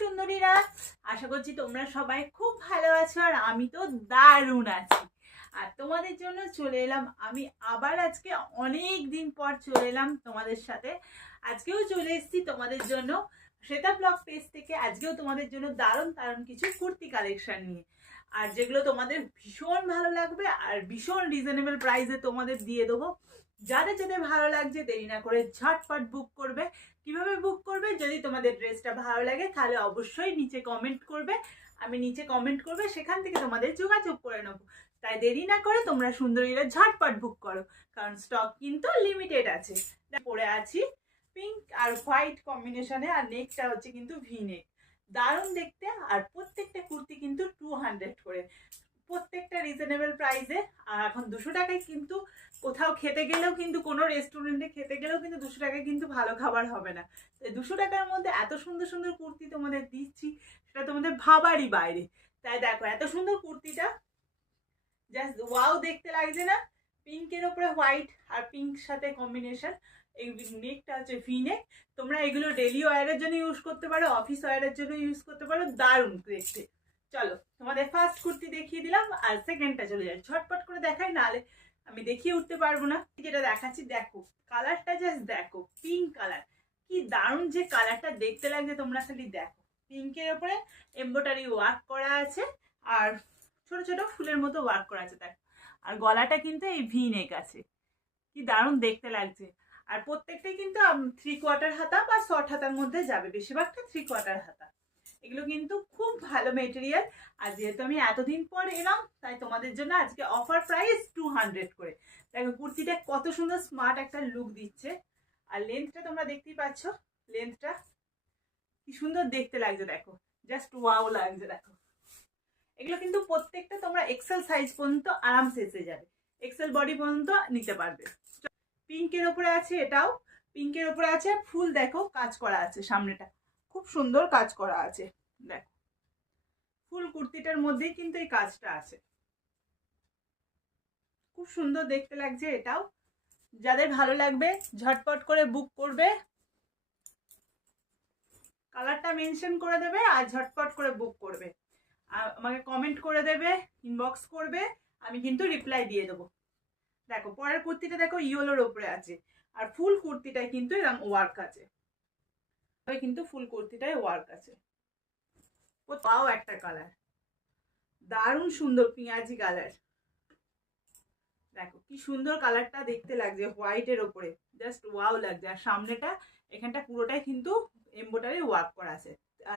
সুন্দরীরা, আশা করছি তোমরা সবাই খুব ভালো আছো আর আমি তো দারুণ আছি। আর তোমাদের জন্য চলে এলাম আমি আবার। আজকে অনেক দিন পর চলে এলাম তোমাদের সাথে। আজকেও চলে এসেছি তোমাদের জন্য শ্বেতা ব্লগ পেজ থেকে। আজকেও তোমাদের জন্য দারুণ দারুণ কিছু কুর্তি কালেকশন নিয়ে, আর যেগুলো তোমাদের ভীষণ ভালো লাগবে আর ভীষণ রিজনেবল প্রাইসে তোমাদের দিয়ে দেবো। যাদের যাদের ভালো লাগছে দেরি না করে ঝটপট বুক করবে। কিভাবে বুক করবে? যদি তোমাদের ড্রেসটা ভালো লাগে তাহলে অবশ্যই নিচে কমেন্ট করবে, আমি নিচে কমেন্ট করবে, সেখান থেকে তোমাদের যোগাযোগ করে নেবো। তাই দেরি না করে তোমরা সুন্দরীরা ঝটপট বুক করো, কারণ স্টক কিন্তু লিমিটেড আছে। পরে আছি পিঙ্ক আর হোয়াইট কম্বিনেশনে, আর নেকটা হচ্ছে কিন্তু ভি নেক, দারুণ দেখতে। আর প্রত্যেকটা কুর্তি কিন্তু 200 করে, প্রত্যেকটা রিজনেবল প্রাইসে। আর এখন 200 টাকায় কিন্তু কোথাও খেতে গেলেও কিন্তু কোনো রেস্টুরেন্টে খেতে গেলেও কিন্তু 200 টাকায় কিন্তু ভালো খাবার হবে না। তাই 200 টাকার মধ্যে এত সুন্দর সুন্দর কুর্তি তোমাদের দিচ্ছি, সেটা তোমাদের ভাবারই বাইরে। তাই দেখো এত সুন্দর কুর্তিটা, জাস্ট ওয়াও দেখতে লাগছে না? পিঙ্কের ওপরে হোয়াইট আর পিঙ্ক সাথে কম্বিনেশন। এই নেকটা হচ্ছে ভি নেক। তোমরা এগুলো ডেলি ওয়ারের জন্য ইউজ করতে পারো, অফিস ওয়ারের জন্য ইউজ করতে পারো, দারুণ দেখতে। চলো তোমাদের ফার্স্ট কুর্তি দেখিয়ে দিলাম, আর সেকেন্ডটা চলে যায় ঝটপট করে দেখাই, নাহলে আমি দেখিয়ে উঠতে পারবো না। যেটা দেখাচ্ছি দেখো, কালারটা জাস্ট দেখো, পিঙ্ক কালার, কি দারুণ যে কালারটা দেখতে লাগছে, তোমরা খালি দেখো। পিঙ্কের ওপরে এমব্রয়ডারি ওয়ার্ক করা আছে, আর ছোট ছোট ফুলের মতো ওয়ার্ক করা আছে দেখো। আর গলাটা কিন্তু এই ভি নেক আছে, কি দারুণ দেখতে লাগছে। আর প্রত্যেকটাই কিন্তু 3/4 হাতা বা শর্ট হাতার মধ্যে যাবে, বেশিরভাগটা 3/4 হাতা। এগুলো কিন্তু খুব ভালো মেটেরিয়াল। আর যেহেতু আমি এতদিন পর এলাম, তাই তোমাদের জন্য আজকে অফার প্রাইস 200 করে। দেখো কুর্তিটা কত সুন্দর স্মার্ট একটা লুক দিচ্ছে। আর লেন্থটা তোমরা দেখতেই পাচ্ছ, লেন্থটা কি সুন্দর দেখতে লাগছে দেখো, জাস্ট ওয়াও লাগছে দেখো। এগুলো কিন্তু প্রত্যেকটা তোমরা এক্সেল সাইজ পর্যন্ত আরামসে এসে যাবে, এক্সেল বডি পর্যন্ত নিতে পারবে। পিঙ্কের ওপরে আছে, এটাও পিঙ্কের ওপরে আছে, ফুল দেখো কাজ করা আছে, সামনেটা খুব সুন্দর কাজ করা আছে দেখো। ফুল কুর্তিটার মধ্যেই কিন্তু এই কাজটা আছে, খুব সুন্দর দেখতে লাগছে। এটাও যাদের ভালো লাগবে ঝটপট করে বুক করবে, কালারটা মেনশন করে দেবে আর ঝটপট করে বুক করবে। আমাকে কমেন্ট করে দেবে, ইনবক্স করবে, আমি কিন্তু রিপ্লাই দিয়ে দেবো। দেখো পরের কুর্তিটা দেখো, ইয়েলোর ওপরে আছে, আর ফুল কুর্তিটায় কিন্তু এরকম ওয়ার্ক আছে, কিন্তু ফুল কুর্তিটায় ওয়ার্ক আছে। পাও একটা কালার, দারুণ সুন্দর পেঁয়াজি কালার, দেখো কি সুন্দর কালারটা দেখতে লাগছে হোয়াইটের ওপরে, জাস্ট ওয়াও লাগছে। আর সামনেটা এখানটা পুরোটাই কিন্তু এমব্রয়ডারি ওয়ার্ক করা আছে,